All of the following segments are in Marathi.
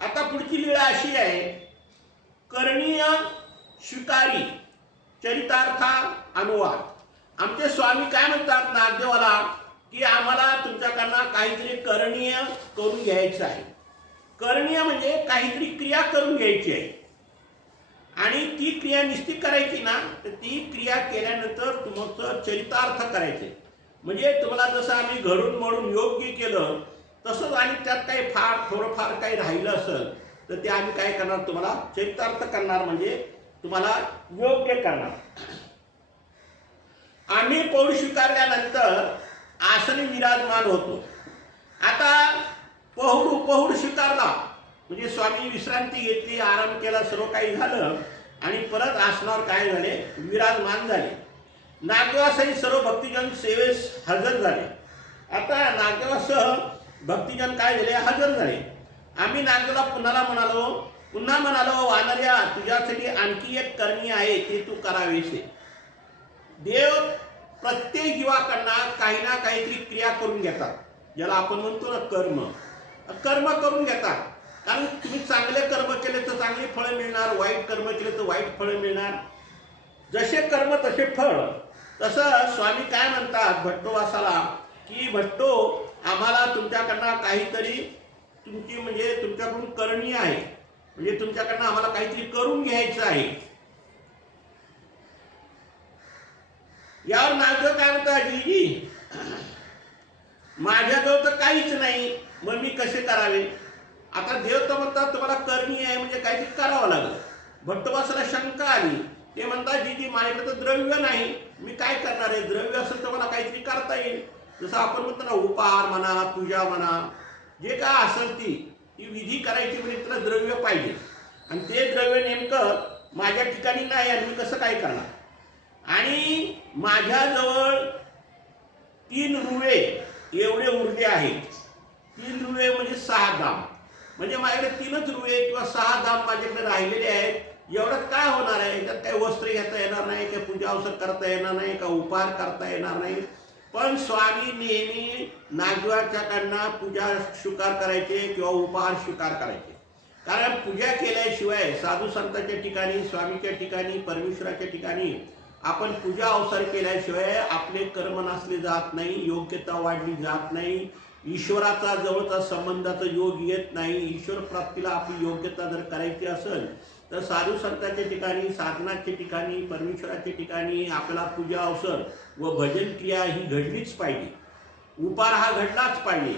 आता पुढची लीळा अशी आहे, करणीय शिकारी चरितार्था अनुवाद. आमचे स्वामी काय म्हणतात नागदेवाला, की आम्हाला तुमच्याकडनं काहीतरी करणीय करून घ्यायचं आहे. करणीय म्हणजे काहीतरी क्रिया करून घ्यायची आहे, आणि ती क्रिया निश्चित करायची ना, तर ती क्रिया केल्यानंतर तुमचं चरितार्थ करायचे. म्हणजे तुम्हाला जसं आम्ही घडून मळून योग्य केलं तसंच, आणि त्यात काही थोडंफार काही राहिलं असेल तर ते आम्ही काय करणार, तुम्हाला चरितार्थ करणार, म्हणजे तुम्हाला योग्य करणार. आम्ही पौढ स्वीकारल्यानंतर आसनी विराजमान होतो. आता पहुड स्वीकारला म्हणजे स्वामी विश्रांती घेतली, आराम केला, सर्व काही झालं, आणि परत आसनावर काय झाले, विराजमान झाले. नागदेवासही सर्व भक्तिजन सेवेस हजर झाले. आता नागदेवासह भक्तिजन काय झाले, हजर झाले. आम्ही नागदेवाला पुन्हा म्हणालो, वानर्या, तुझ्यासाठी आणखी एक करणी आहे, ते तू करावेस. देव प्रत्येक जीवाकडनं काही ना काहीतरी क्रिया करून घेतात, ज्याला आपण म्हणतो ना कर्म करून घेतात. कारण तुम्ही चांगले कर्म केले तर चांगली फळं मिळणार, वाईट कर्म केले तर वाईट फळं मिळणार. जसे कर्म तसे फळ. तसं स्वामी काय म्हणतात भट्टोवासाला, की भट्टो, आम्हाला तुमच्याकडनं काहीतरी तुमच्याकडून करणी आहे, म्हणजे तुमच्याकडनं आम्हाला काहीतरी करून घ्यायचं आहे. यावर नागदेव काय म्हणतात, जी माझ्याजवळ तर काहीच नाही, मग मी कसे करावे. आता देव तर म्हणतात तुम्हाला करणी आहे म्हणजे काहीतरी करावं लागेल. भट्टोबासाला शंका आली. ते म्हणतात, जी माझ्याकडे तर द्रव्य नाही, मी काय करणार आहे. द्रव्य असेल तर मला काहीतरी करता येईल. जसं आपण म्हणतो ना, उपहार म्हणा, पूजा म्हणा, जे काय असेल ती विधी करायची म्हणजे त्याला द्रव्य पाहिजे, आणि ते द्रव्य नेमकं माझ्या ठिकाणी नाही, आणि मी कसं काय करणार. आणि माझ्याजवळ 3 रुवे एवढे उरले आहेत. 3 रुवे म्हणजे 6 दाम, म्हणजे माझ्याकडे 3च रुवे किंवा 6 दाम माझ्याकडे राहिलेले आहेत. एवढं काय होणार आहे, त्यात काही वस्त्र घेता येणार नाही, काही पूजा अवसर करता येणार नाही, का उपहार करता येणार नाही. पण स्वामी नेहमी नागदेवाच्याकडनं पूजा स्वीकार करायचे किंवा उपहार स्वीकार करायचे. कारण पूजा केल्याशिवाय साधू संतांच्या ठिकाणी, स्वामीच्या ठिकाणी, परमेश्वराच्या ठिकाणी आपण पूजा अवसर केल्याशिवाय आपले कर्म नसले जात नाही, योग्यता वाढली जात नाही, ईश्वराचा जवळचा संबंधाचा योग येत नाही. ईश्वर प्राप्तीला आपली योग्यता जर करायची असेल तर साधू संतांच्या ठिकाणी, साधनाच्या ठिकाणी, परमेश्वराच्या ठिकाणी आपल्याला पूजा अवसर व भजन क्रिया ही घडलीच पाहिजे. उपहार हा घडलाच पाहिजे.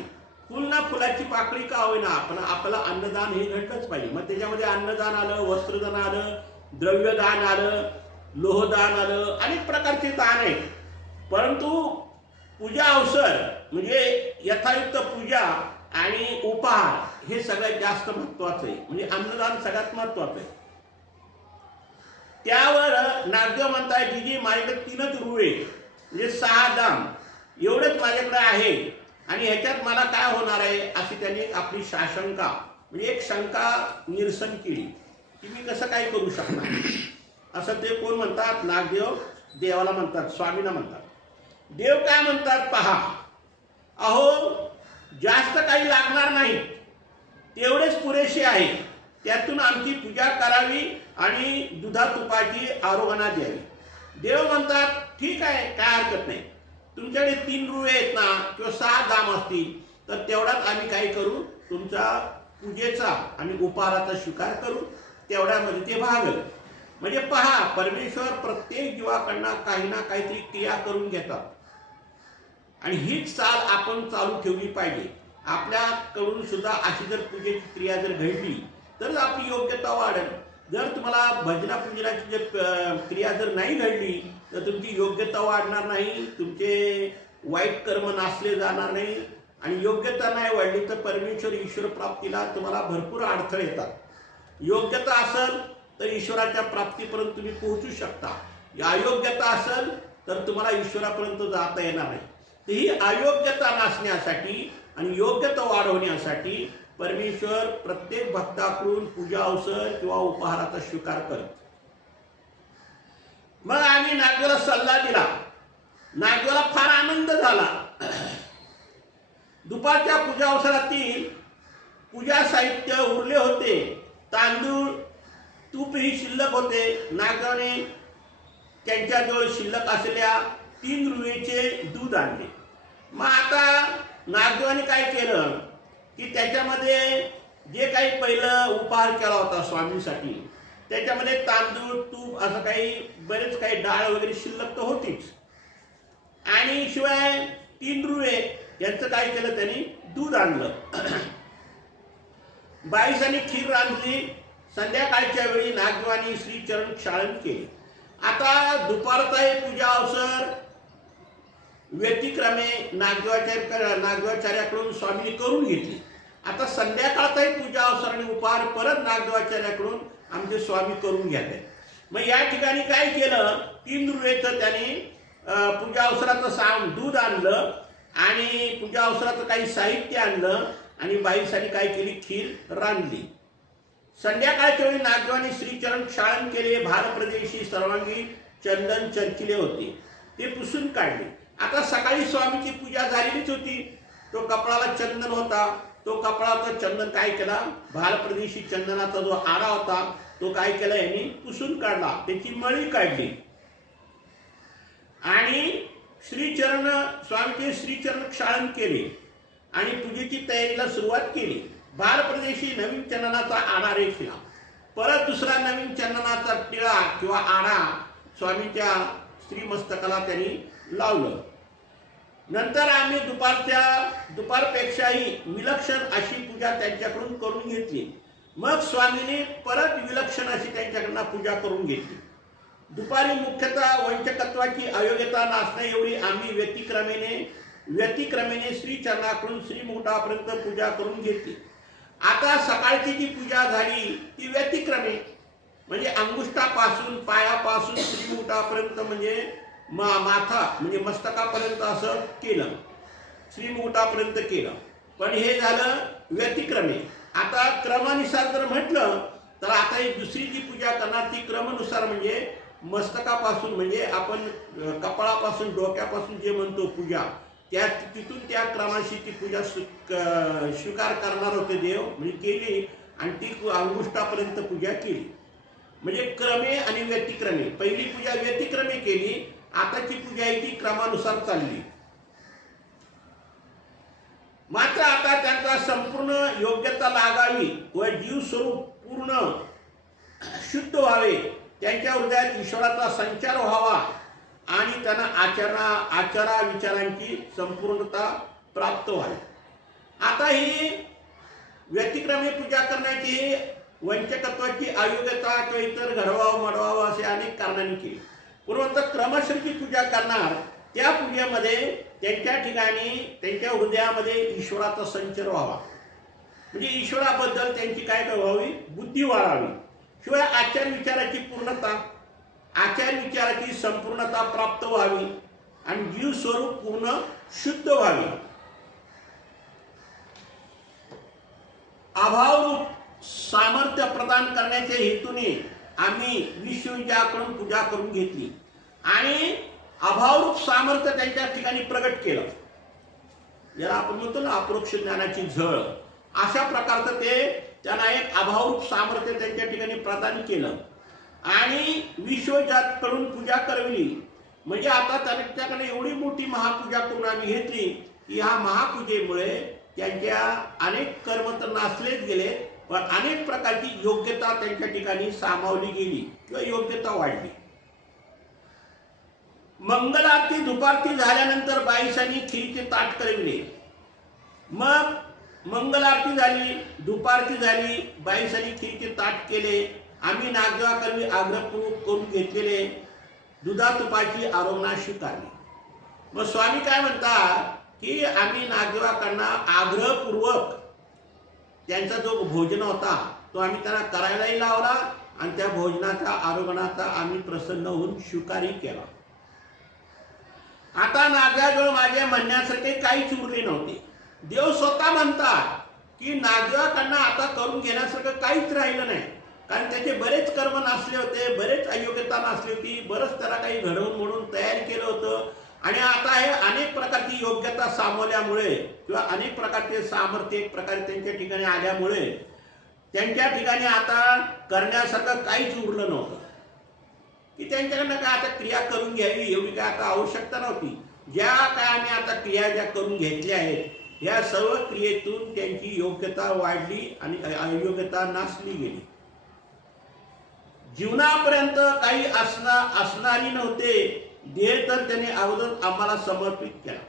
फुल ना फुलाची पाकळी का होईना, पण आपल्याला अन्नदान हे घडलंच पाहिजे. मग त्याच्यामध्ये अन्नदान आलं, वस्त्रदान आलं, द्रव्यदान आलं, लोहदान आलं, अनेक प्रकारचे दान आहेत. परंतु पूजा अवसर म्हणजे यथायुक्त पूजा आणि उपहार हे सगळ्यात जास्त महत्वाचं आहे. म्हणजे अन्नदान सगळ्यात महत्वाचं आहे. त्यावर नागदेव म्हणताय, जी माझ्याकडे 3च रुवे म्हणजे 6 दाम एवढेच माझ्याकडे आहे, आणि ह्याच्यात मला काय होणार आहे, अशी त्यांनी आपली साशंका म्हणजे एक शंका निरसन केली, की मी कसं काय करू शकणार. असं ते कोण म्हणतात, नागदेव देवाला म्हणतात, स्वामींना म्हणतात. देव काय म्हणतात पहा, अहो जास्त काही लागणार नाही, तेवढेच पुरेसे आहे. त्यातून आमची पूजा करावी आणि दुधा तुपाची आरोहणा द्यावी. देव म्हणतात ठीक आहे, काय हरकत नाही. तुमच्याकडे 3 रुवे आहेत ना, किंवा 6 दाम असतील तर तेवढाच आम्ही काय करू, तुमचा पूजेचा आणि उपहाराचा स्वीकार करू, तेवढ्यामध्ये ते भागल. म्हणजे पहा, परमेश्वर प्रत्येक जीवाकडनं काही ना काहीतरी क्रिया करून घेतात, आणि हीच चाल आपण चालू ठेवली पाहिजे. आपल्याकडून सुद्धा अशी जर पूजेची क्रिया जर घडली तर आपली योग्यता वाढेल. जर तुम्हाला भजना पूजनाची जर क्रिया जर नाही घडली तर तुमची योग्यता वाढणार नाही, तुमचे वाईट कर्म नासले जाणार नाही, आणि योग्यता नाही वाढली तर परमेश्वर ईश्वर प्राप्तीला तुम्हाला भरपूर अडथळे येतात. योग्यता असेल तर ईश्वराच्या प्राप्तीपर्यंत तुम्ही पोहोचू शकता. अयोग्यता असेल तर तुम्हाला ईश्वरापर्यंत जाता येणार नाही. तर ही अयोग्यता नासण्यासाठी आणि योग्यता वाढवण्यासाठी परमेश्वर प्रत्येक भक्ताकडून पूजा अवसर किंवा उपहाराचा स्वीकार करतो. मग आम्ही नागदेवाला सल्ला दिला. नागदेवाला फार आनंद झाला. दुपारच्या पूजा अवसरातील पूजा साहित्य उरले होते, तांदूळ तूपही शिल्लक होते. नागदेवाने त्यांच्याजवळ शिल्लक असलेल्या 3 रुवेचे दूध आणले. मग आता नागदेवाने काय केलं की त्याच्यामध्ये जे काही पहिलं उपहार केला होता स्वामींसाठी, त्याच्यामध्ये तांदूळ तूप असं काही बरेच काही डाळ वगैरे शिल्लक तर होतीच, आणि शिवाय 3 रुवे यांचं काय केलं, त्यांनी दूध आणलं. बाईसांनी खीर रांधली. संध्याकाळच्या वेळी नागदेवानी श्रीचरण क्षालन केले. आता दुपारचाही पूजा अवसर व्यतिक्रमे नागदेवाचार्याकडून स्वामींनी करून घेतली. आता संध्याकाळचाही पूजा अवसर आणि उपहार परत नागदेवाचार्याकडून आमचे स्वामी करून घ्यावे. मग या ठिकाणी काय केलं, 3 रुवेचं त्यांनी पूजा अवसराचं दूध आणलं आणि पूजा अवसराचं काही साहित्य आणलं आणि बाईसाठी काय केली, खीर रांधली. संध्याकाळच्या वेळी नागदेवानी श्रीचरण क्षालन केले. भारप्रदेशी सर्वांगी चंदन चर्चिले होते, ते पुसून काढले. आता सकाळी स्वामीची पूजा झालेलीच होती. तो कपाळाला चंदन होता, तो कपाळाचा चंदन काय केला, भारप्रदेशी चंदनाचा जो आरा होता तो काय केला, यांनी पुसून काढला, त्याची मळी काढली आणि स्वामीचे श्रीचरण क्षालन केले आणि पूजेची तयारीला सुरुवात केली. भारप्रदेशी नवीन चंदनाचा आडा रेखला. परत दुसरा नवीन चंदनाचा टिळा किंवा आडा स्वामीच्या श्रीमस्तकाला त्यांनी लावलं. नंतर आम्ही दुपारपेक्षाही विलक्षण अशी पूजा त्यांच्याकडून करून घेतली. मग स्वामींनी परत विलक्षण अशी त्यांच्याकडनं पूजा करून घेतली. दुपारी मुख्यतः वंचकत्वाची अयोग्यता नसण्या एवढी आम्ही व्यतिक्रमेने श्रीचरणाकडून श्रीमुकुटापर्यंत पूजा करून घेतली. आता सकाळची जी पूजा झाली ती व्यतिक्रमे म्हणजे अंगुष्ठापासून पायापासून श्रीमुकुटापर्यंत म्हणजे माथा म्हणजे मस्तकापर्यंत असं केलं, श्रीमुकुटापर्यंत केलं. पण हे झालं व्यतिक्रमे. आता क्रमानुसार जर म्हटलं तर आता ही दुसरी जी पूजा करणार ती क्रमानुसार म्हणजे मस्तकापासून म्हणजे आपण कपाळापासून डोक्यापासून जे म्हणतो पूजा, तिथून त्या क्रमाशी ती पूजा स्वीकार करणार होते देव म्हणजे केली आणि ती अंगुष्ठापर्यंत पूजा केली. म्हणजे क्रमे आणि व्यतिक्रमे. पहिली पूजा व्यतिक्रमे केली, आताची पूजा आहे ती क्रमानुसार चालली. मात्र आता त्यांचा संपूर्ण योग्यता लागावी व जीव स्वरूप पूर्ण शुद्ध व्हावे, त्यांच्या हृदयात ईश्वराचा संचार व्हावा आणि त्यांना आचारा विचारांची संपूर्णता प्राप्त व्हावी. आता ही व्यतिक्रमे पूजा करण्याची वंचकत्वाची अयोग्यता किंवा इतर घडवावं मडवावं असे अनेक कारणांनी केली. पूर्वंत क्रमश्रीची पूजा करणार त्या पूजेमध्ये त्यांच्या ठिकाणी त्यांच्या हृदयामध्ये ईश्वराचा संचार व्हावा म्हणजे ईश्वराबद्दल त्यांची काय व्हावी, बुद्धी वाढावी. शिवाय आचार विचाराची पूर्णता, आचार विचाराची संपूर्णता प्राप्त व्हावी आणि जीव स्वरूप पूर्ण शुद्ध व्हावे. अभावरूप सामर्थ्य प्रदान करण्याच्या हेतूने आम्ही विश्वविद्याकडून पूजा करून घेतली आणि अभावरूप सामर्थ्य त्यांच्या ठिकाणी प्रगट केलं. ज्याला आपण म्हणतो ना अपरोक्ष ज्ञानाची झळ, अशा प्रकारचं ते त्यांना एक अभावरूप सामर्थ्य त्यांच्या ठिकाणी प्रदान केलं आणि विश्वजातकडून पूजा करविली. म्हणजे आता त्यांच्याकडे एवढी मोठी महापूजा करून आम्ही घेतली की ह्या महापूजेमुळे त्यांच्या अनेक कर्म तर नासलेच गेले, पण अनेक प्रकारची योग्यता त्यांच्या ठिकाणी सामावली गेली किंवा योग्यता वाढली. मंगल आरती दुपारती झाल्यानंतर बाईसांनी खीरचे ताट करविले. मग मंगल आरती झाली, दुपारती झाली, बाईसांनी खीरचे ताट केले. आम्ही नागदेवाकरवी आग्रहपूर्वक करून घेतलेले दुधा तुपाची आरोग्य स्वीकारली. मग स्वामी काय म्हणतात की आम्ही नागदेवाकडनं आग्रहपूर्वक त्यांचा जो भोजन होता तो आम्ही त्यांना करायलाही लावला आणि त्या भोजनाचा आरोग्याचा आम्ही प्रसन्न होऊन स्वीकारही केला. आता नागदेवाजवळ माझ्या म्हणण्यासारखे काहीच उरले नव्हते. देव स्वतः म्हणतात की नागदेवाकडनं आता करून घेण्यासारखं काहीच राहिलं नाही, कारण त्याचे बरेच कर्म नासले होते, बरेच अयोग्यता नासली होती, बरंच त्याला काही घडवून म्हणून तयार केलं होतं आणि आता हे अनेक प्रकारची योग्यता सामवल्यामुळे किंवा अनेक प्रकारचे सामर्थ्य एक प्रकारे त्यांच्या ठिकाणी आल्यामुळे त्यांच्या ठिकाणी आता करण्यासारखं काहीच उरलं नव्हतं, की त्यांच्याकडनं काय आता क्रिया करून घ्यावी एवढी काय आता आवश्यकता नव्हती. ज्या काय आम्ही आता क्रिया ज्या करून घेतल्या आहेत या सर्व क्रियेतून त्यांची योग्यता वाढली आणि अयोग्यता नासली गेली. जीवनापर्यंत काही असणारी नव्हते ध्येय तर त्यांनी अगोदर आम्हाला समर्पित केला.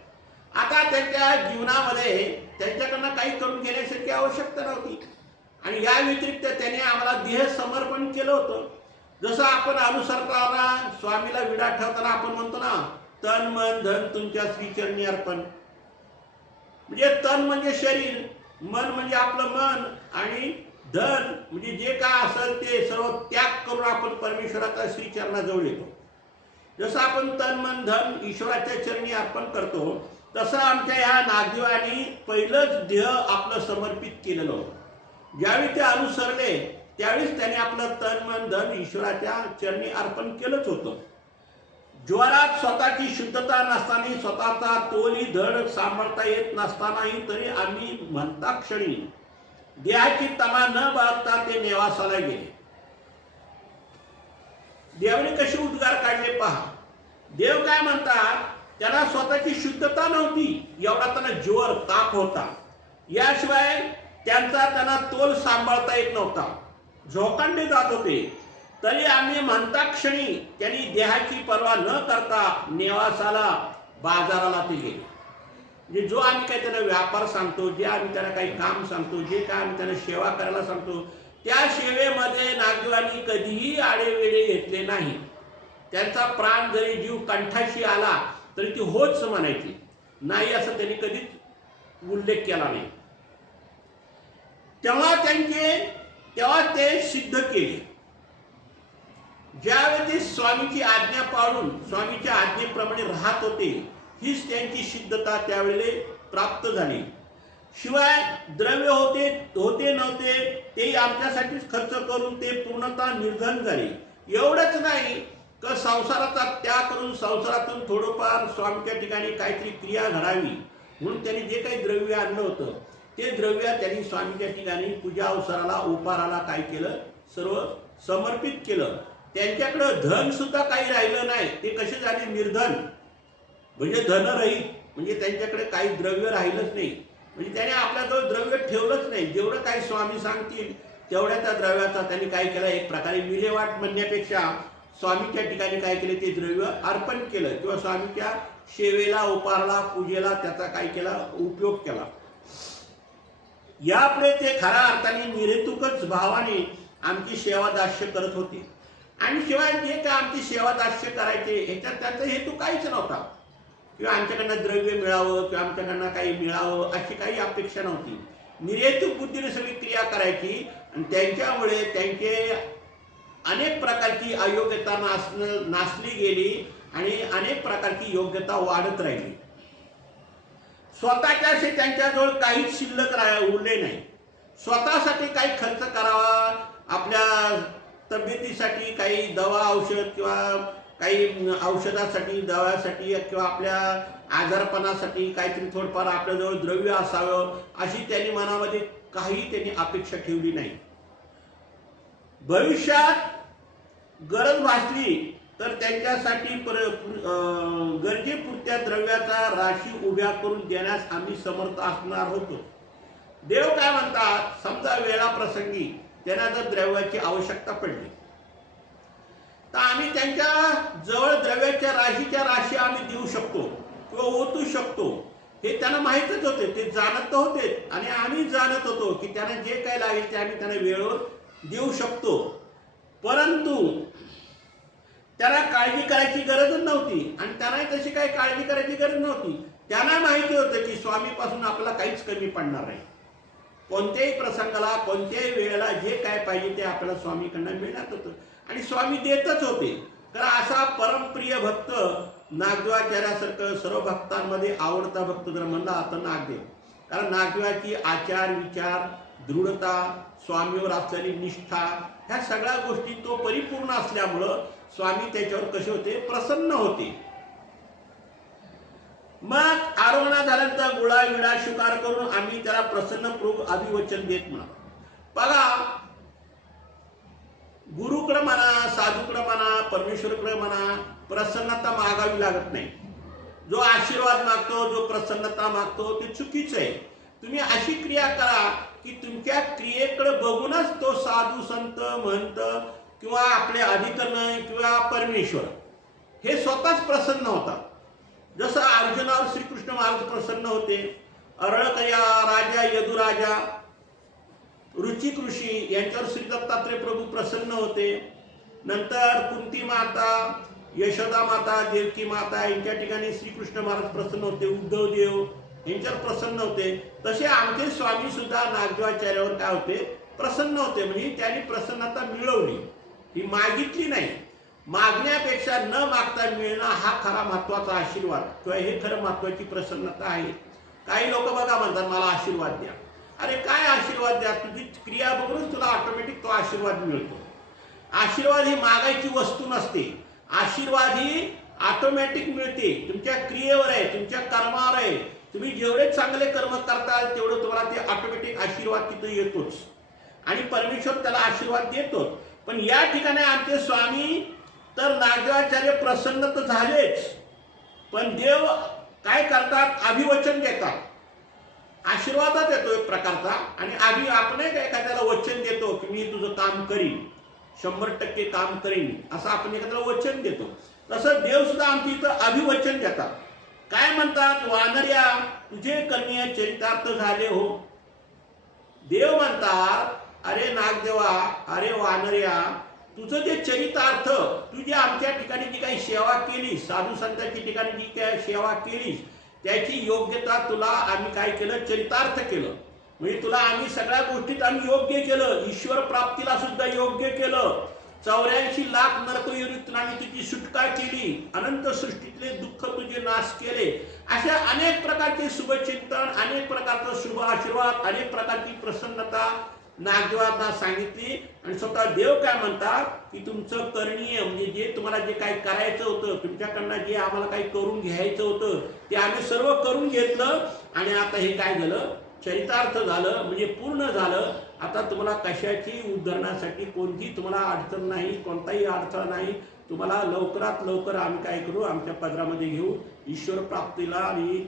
आता त्यांच्या जीवनामध्ये त्यांच्याकडनं काही करून घेण्यासारखी आवश्यकता नव्हती आणि या व्यतिरिक्त त्याने आम्हाला देह समर्पण केलं होतं. जसं आपण अनुसरताना स्वामीला विडा ठेवताना आपण म्हणतो ना, तन मन धन तुमच्या श्रीचरणी अर्पण. म्हणजे तन म्हणजे शरीर, मन म्हणजे आपलं मन आणि धन म्हणजे जे काय असेल ते सर्व त्याग करून आपण परमेश्वराच्या श्रीचरणाजवळ येतो. जसं आपण तन मन धन ईश्वराच्या चरणी अर्पण करतो तसं आमच्या ह्या नागदेवानी पहिलंच देह आपलं समर्पित केलेलं होतं. ज्यावेळी ते अनुसरले त्यावेळेस त्याने आपलं तन मन धन ईश्वराच्या चरणी अर्पण केलंच होतं. ज्वरात स्वतःची शुद्धता नसताना, स्वतःचा तोली धड सांभाळता येत नसतानाही तरी आम्ही म्हणता क्षणी देहाची तमा न बाळगता ते नेवासाला गेले. देवाने कसे उद्गार काढले पहा. देव काय म्हणतात, त्याला स्वतःची शुद्धता नव्हती, एवढा त्यांना ज्वर ताप होता, याशिवाय त्यांना तोल सांभाळता येत नव्हता, झोकांडे जात होते. तरी आम्ही म्हणता क्षणी त्यांनी देहाची पर्वा न करता नेवासाला बाजाराला ते गेले. म्हणजे जो आम्ही काही त्यांना व्यापार सांगतो, जे आम्ही त्यांना काही काम सांगतो, जे काय आम्ही त्यांना सेवा करायला सांगतो, त्या सेवेमध्ये नागदेवांनी कधीही आडेवेळे घेतले नाही. त्यांचा प्राण जरी जीव कंठाशी आला तरी ती होच म्हणायची नाही, असं त्यांनी कधीच उल्लेख केला नाही. तेव्हा ते सिद्ध केले. ज्यावेळी ते स्वामीची आज्ञा पाळून स्वामीच्या आज्ञेप्रमाणे राहत होते, हीच त्यांची सिद्धता त्यावेळेला प्राप्त झाली. शिवाय द्रव्य होते नव्हते ते आमच्यासाठीच खर्च करून ते पूर्णतः निर्धन झाले. एवढंच नाही तर संसाराचा त्याग करून संसारातून थोडंफार स्वामीच्या ठिकाणी काहीतरी क्रिया घडावी म्हणून त्यांनी जे काही द्रव्य आणलं होतं ते द्रव्य त्यांनी स्वामीच्या ठिकाणी पूजा अवसराला उपाराला काय केलं, सर्व समर्पित केलं. त्यांच्याकडं धन सुद्धा काही राहिलं नाही. ते कसे झाले, निर्धन म्हणजे धनरहित, म्हणजे त्यांच्याकडे काही द्रव्य राहिलंच नाही. म्हणजे त्याने आपल्याजवळ द्रव्य ठेवलंच नाही. जेवढं काही स्वामी सांगतील तेवढ्या त्या द्रव्याचा त्यांनी काय केलं, एक प्रकारे विल्हेवाट म्हणण्यापेक्षा स्वामीच्या ठिकाणी काय केलं, ते द्रव्य अर्पण केलं किंवा स्वामीच्या सेवेला उपाराला पूजेला त्याचा काय केला, उपयोग केला. यापुढे ते खऱ्या अर्थाने निरेतुकच भावाने आमची सेवा दास्य करत होते. आणि शिवाय जे काय आमची सेवा दास्य करायचे ह्याच्यात त्यांचा हेतू काहीच नव्हता, किंवा आमच्याकडनं द्रव्य मिळावं किंवा आमच्याकडनं काही मिळावं अशी काही अपेक्षा नव्हती. निरेतुक बुद्धीने सगळी क्रिया करायची आणि त्यांच्यामुळे त्यांचे अनेक प्रकारची अयोग्यता नासली गेली आणि अनेक प्रकारची योग्यता वाढत राहिली. स्वतःच्या असे त्यांच्याजवळ काहीच शिल्लक उरले नाही. स्वतःसाठी काही खर्च करावा, आपल्या तब्येतीसाठी काही दवा औषध किंवा काही औषधासाठी दव्यासाठी किंवा आपल्या आजारपणासाठी काहीतरी थोडंफार आपल्याजवळ द्रव्य असावं अशी त्यांनी मनामध्ये काही त्यांनी अपेक्षा ठेवली नाही. भविष्यात गरज भासली तर त्यांच्यासाठी गरजेपुरत्या द्रव्याचा राशी उभ्या करून देण्यास आम्ही समर्थ असणार होतो. देव काय म्हणतात, समजा वेळाप्रसंगी त्यांना जर द्रव्याची आवश्यकता पडली तर आम्ही त्यांच्या जवळ द्रव्याच्या राशी आम्ही देऊ शकतो किंवा ओतू शकतो. हे त्यांना माहीतच होते, ते जाणत होते आणि आम्ही जाणत होतो की त्यांना जे काही लागेल ते आम्ही त्यांना वेळेवर देऊ शकतो. परंतु त्यांना काळजी करायची गरजच नव्हती आणि त्यांनाही तशी काही काळजी करायची गरज नव्हती. त्यांना माहिती होतं की स्वामीपासून आपल्याला काहीच कमी पडणार नाही. कोणत्याही प्रसंगाला कोणत्याही वेळेला जे काय पाहिजे ते आपल्याला स्वामीकडनं मिळत होतं आणि स्वामी देतच होते. तर असा परमप्रिय भक्त नागदेवाचार्यासारखं सर्व भक्तांमध्ये आवडता भक्त जर म्हणला तर नागदेव. कारण नागदेवाची आचार विचार दृढता स्वामीवर असलेली निष्ठा ह्या सगळ्या गोष्टी तो परिपूर्ण असल्यामुळं स्वामी त्याच्यावर कसे होते, प्रसन्न होते. मग आरोहणा झाल्यानंतर गुळा विडा स्वीकार करून आम्ही त्याला प्रसन्नपूर्वक अभिवचन देत म्हणा. बघा, गुरुकडे म्हणा, साधूकडे म्हणा, परमेश्वरकडे म्हणा, प्रसन्नता मागावी लागत नाही. जो आशीर्वाद मागतो, जो प्रसन्नता मागतो, ते चुकीचं आहे. तुम्ही अशी क्रिया करा की तुमच्या क्रियेकडे बघूनच तो साधू संत महंत किंवा आपले अधिकरण किंवा परमेश्वर हे स्वतःच प्रसन्न होतात. जसं अर्जुनावर श्रीकृष्ण महाराज प्रसन्न होते, अरळकया राजा यदुराजा रुचिक ऋषी यांच्यावर श्री दत्तात्रय प्रभू प्रसन्न होते. नंतर कुंती माता, यशोदा माता, देवकी माता यांच्या ठिकाणी श्रीकृष्ण महाराज प्रसन्न होते. उद्धव देव यांच्यावर प्रसन्न होते. तसे आमचे स्वामी सुद्धा नागदेवाचार्यावर काय होते, प्रसन्न होते. म्हणजे त्यांनी प्रसन्नता मिळवली, ही मागितली नाही. मागण्यापेक्षा न मागता मिळणं हा खरा महत्वाचा आशीर्वाद किंवा हे खरं महत्वाची प्रसन्नता आहे. काही लोक बघा म्हणतात मला आशीर्वाद द्या. अरे काय आशीर्वाद द्या, तुझी क्रिया बघूनच तुला ऑटोमॅटिक तो आशीर्वाद मिळतो. आशीर्वाद ही मागायची वस्तू नसते. आशीर्वाद ही ऑटोमॅटिक मिळते, तुमच्या क्रियेवर आहे, तुमच्या कर्मावर आहे. तुम्ही जेवढे चांगले कर्म करताल तेवढं तुम्हाला ते ऑटोमॅटिक आशीर्वाद तिथे येतोच आणि परमेश्वर त्याला आशीर्वाद देतो. पण या ठिकाणी आमचे स्वामी तर नागदेवाचार्य प्रसन्न तर झालेच, पण देव काय करतात, अभिवचन देतात. आशीर्वादात येतो एक प्रकारचा. आणि आपण एखाद्याला वचन देतो की मी तुझं काम करीन, 100% काम करीन, असं आपण एखाद्याला वचन देतो. तसं देव सुद्धा आमची इथं अभिवचन देतात. काय म्हणतात, वानर्या तुझे कन्या चरितार्थ झाले हो. देव म्हणतात, अरे नागदेवा, अरे वानर्या, तुझं जे चरितार्थ, तू जे आमच्या ठिकाणी जी काही सेवा केली, साधू संतांच्या ठिकाणी जी काही सेवा केली, त्याची योग्यता तुला आम्ही काय केलं, चरितार्थ केलं. म्हणजे तुला आम्ही सगळ्या गोष्टीत आम्ही योग्य केलं, ईश्वर प्राप्तीला सुद्धा योग्य केलं. 84 लाख नरकयोनीतून आम्ही तुझी सुटका केली, अनंत सृष्टीतले दुःख तुझे नाश केले. अशा अनेक प्रकारचे शुभचिंतन, अनेक प्रकारचा शुभ आशीर्वाद, अनेक प्रकारची प्रसन्नता नागदेवांना सांगितली. आणि स्वतः देव काय म्हणतात की तुमचं करणीय म्हणजे जे तुम्हाला जे काही करायचं होतं, तुमच्याकडनं जे आम्हाला काही करून घ्यायचं होतं ते आम्ही सर्व करून घेतलं. आणि आता हे काय झालं, चरितार्थ झालं, म्हणजे पूर्ण झालं. आता तुम्हाला कशाची उद्धरणासाठी कोणती तुम्हाला अडचण नाही, कोणताही अडथळा नाही. तुम्हाला लवकरात लवकर आम्ही काय करू, आमच्या पदरामध्ये घेऊ. ईश्वर प्राप्तीला आणि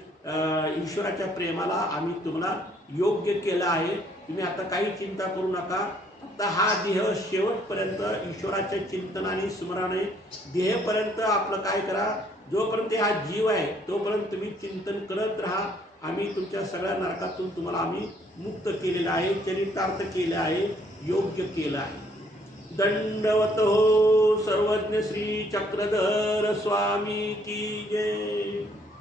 ईश्वराच्या प्रेमाला आम्ही तुम्हाला योग्य केलं आहे. तुम्ही आता काही चिंता करू नका. फक्त हा देह शेवटपर्यंत ईश्वराच्या चिंतनाने स्मरणाने देहपर्यंत आपलं काय करा. जोपर्यंत हा जीव आहे तोपर्यंत तुम्ही चिंतन करत राहा. आम्ही तुमच्या सगळ्या नरकातून तुम्हाला आम्ही मुक्त केलेलं आहे, चरितार्थ केलं आहे, योग्य केलं आहे. दंडवत हो. सर्वज्ञ श्री चक्रधर स्वामी की जय.